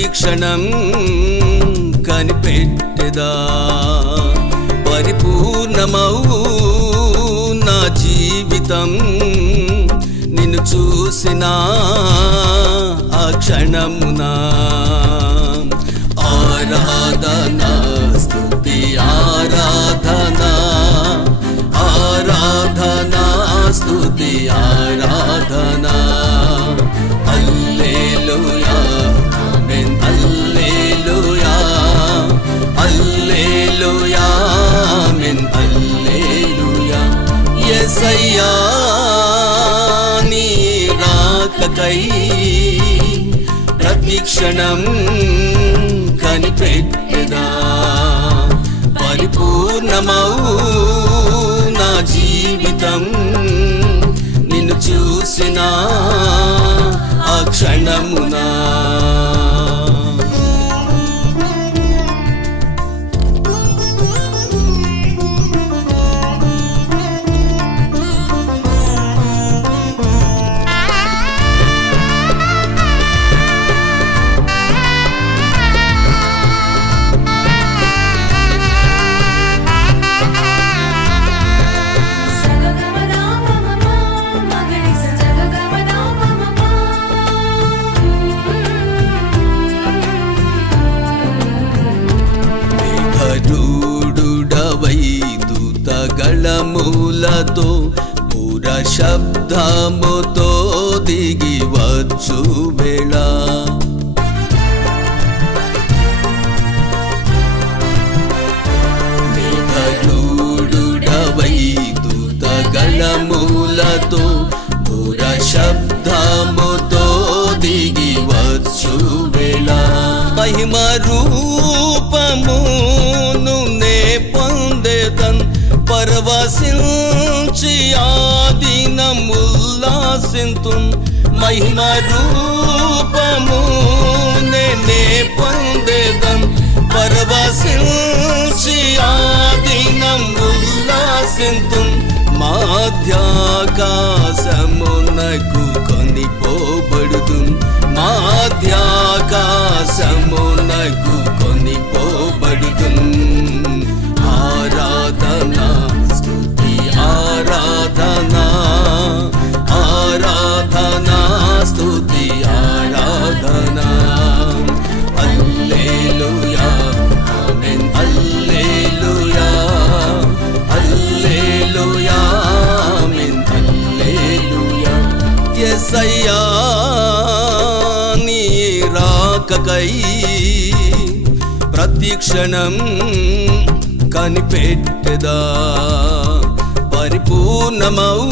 ప్రతి క్షణం కనిపెట్టెదా? పరిపూర్ణమవు నా జీవితం నిన్ను చూసిన ఆ క్షణమునా. ఆరాధన స్థుతి ఆరాధన ఆరాధన స్థుతి ఆరాధన రాకకై ప్రతి క్షణం కనిపెట్టదా. పరిపూర్ణమౌ నా జీవితం నిన్ను చూసిన ఆ క్షణమునా శబ్దముతో దిగి వచ్చు వేళ. మేఘరూఢుడవై పుర శబ్దముతో దిగి వచ్చు వేళ. మహిమ రూపమును నే పొందేదన్ పరవశించి ఆదినముల్లాసింతున్ మహిమ రూపము నేనే పొందేదం. పరవశించి ఆదినముల్లాసింతున్ మాధ్యాకాశమునకు క్షణం కనిపెట్టెదా. పరిపూర్ణమౌ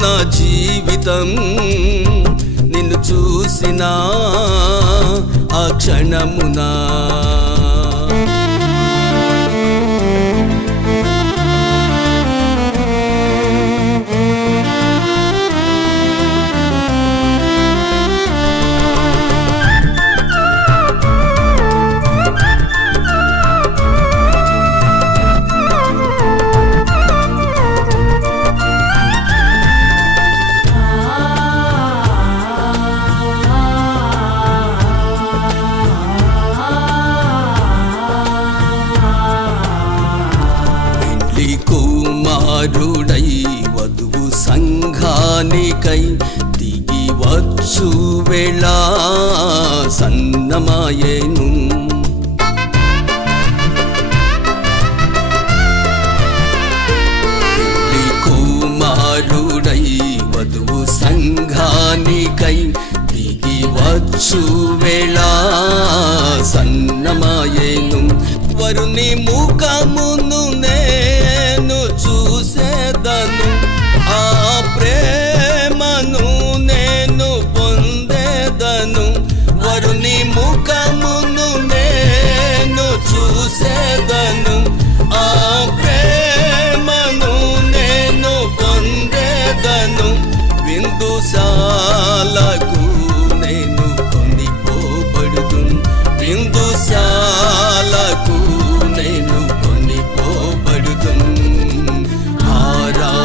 నా జీవితం నిన్ను చూసిన ఆ క్షణమునా. సన్నమాయేను కుమారుడై వధువు సంఘానికై దిగి వచ్చు వేళ సన్నమాయేను. వరుని ముఖమును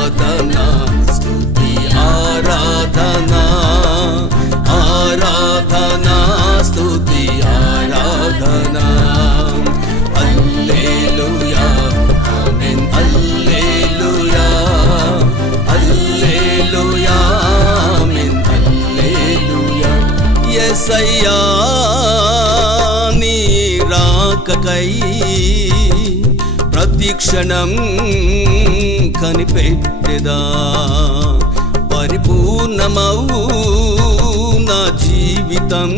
ఆరాధనా స్తుతి ఆరాధనా ఆరాధనా స్తుతి ఆరాధనా. నీ రాకకై ప్రతిక్షణం కనిపెట్టెదా? పరిపూర్ణమవు నా జీవితం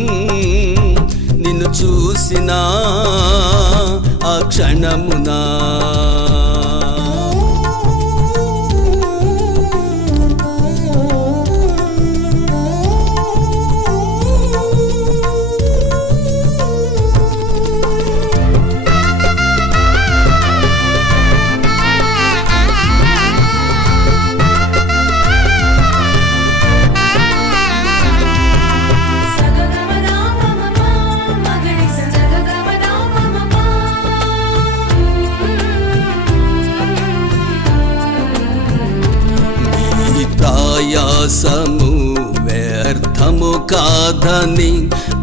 నిన్ను చూసిన ఆ క్షణమునా? కాదని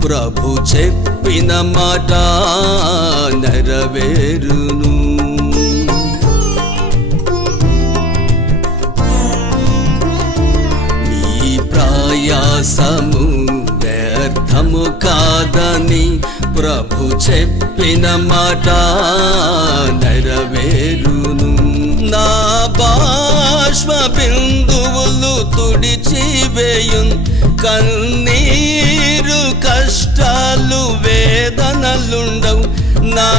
ప్రభు చెప్పిన మాట నెరవేరును. నీ ప్రయాసము వ్యర్థము కాదని ప్రభు చెప్పిన మాట నెరవేరును. నా బాష్ప బిందువులు తుడిచివేయున్ కన్నీరు కష్టాలు వేదనలుండవు. నా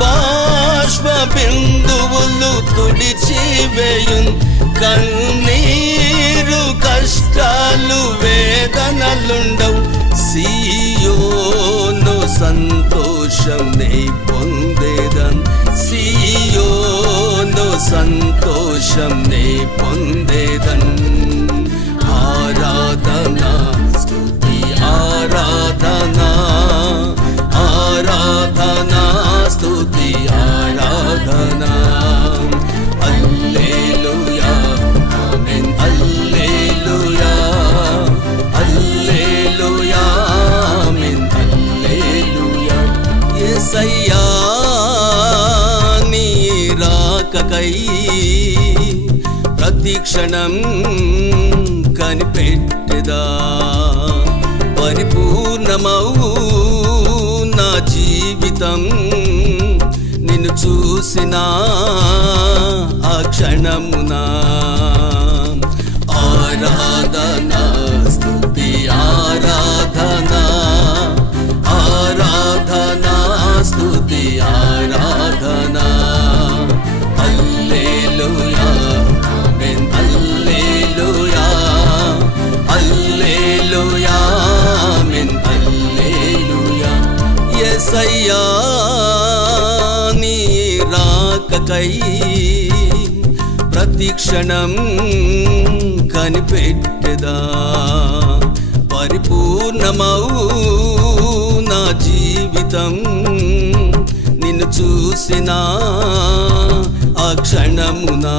బాష్ప బిందువులు తుడిచివేయున్ కన్నీరు కష్టాలు వేదనలుండవు. సీయోను సంతోషం నే పొందేదన్ సీయోను సంతోషం నే పొందేదన్ యేసయ్యా నీ రాకకై ప్రతిక్షణం కనిపెట్టెదా. పరిపూర్ణమవు నా జీవితం నిన్ను చూసిన ఆ క్షణమునా. ఆరాధన స్థుతి ఆరాధనా ఆరాధన. కై ప్రతిక్షణం కనిపెట్టెదా. పరిపూర్ణమవు నా జీవితం నిన్ను చూసిన ఆ క్షణమునా.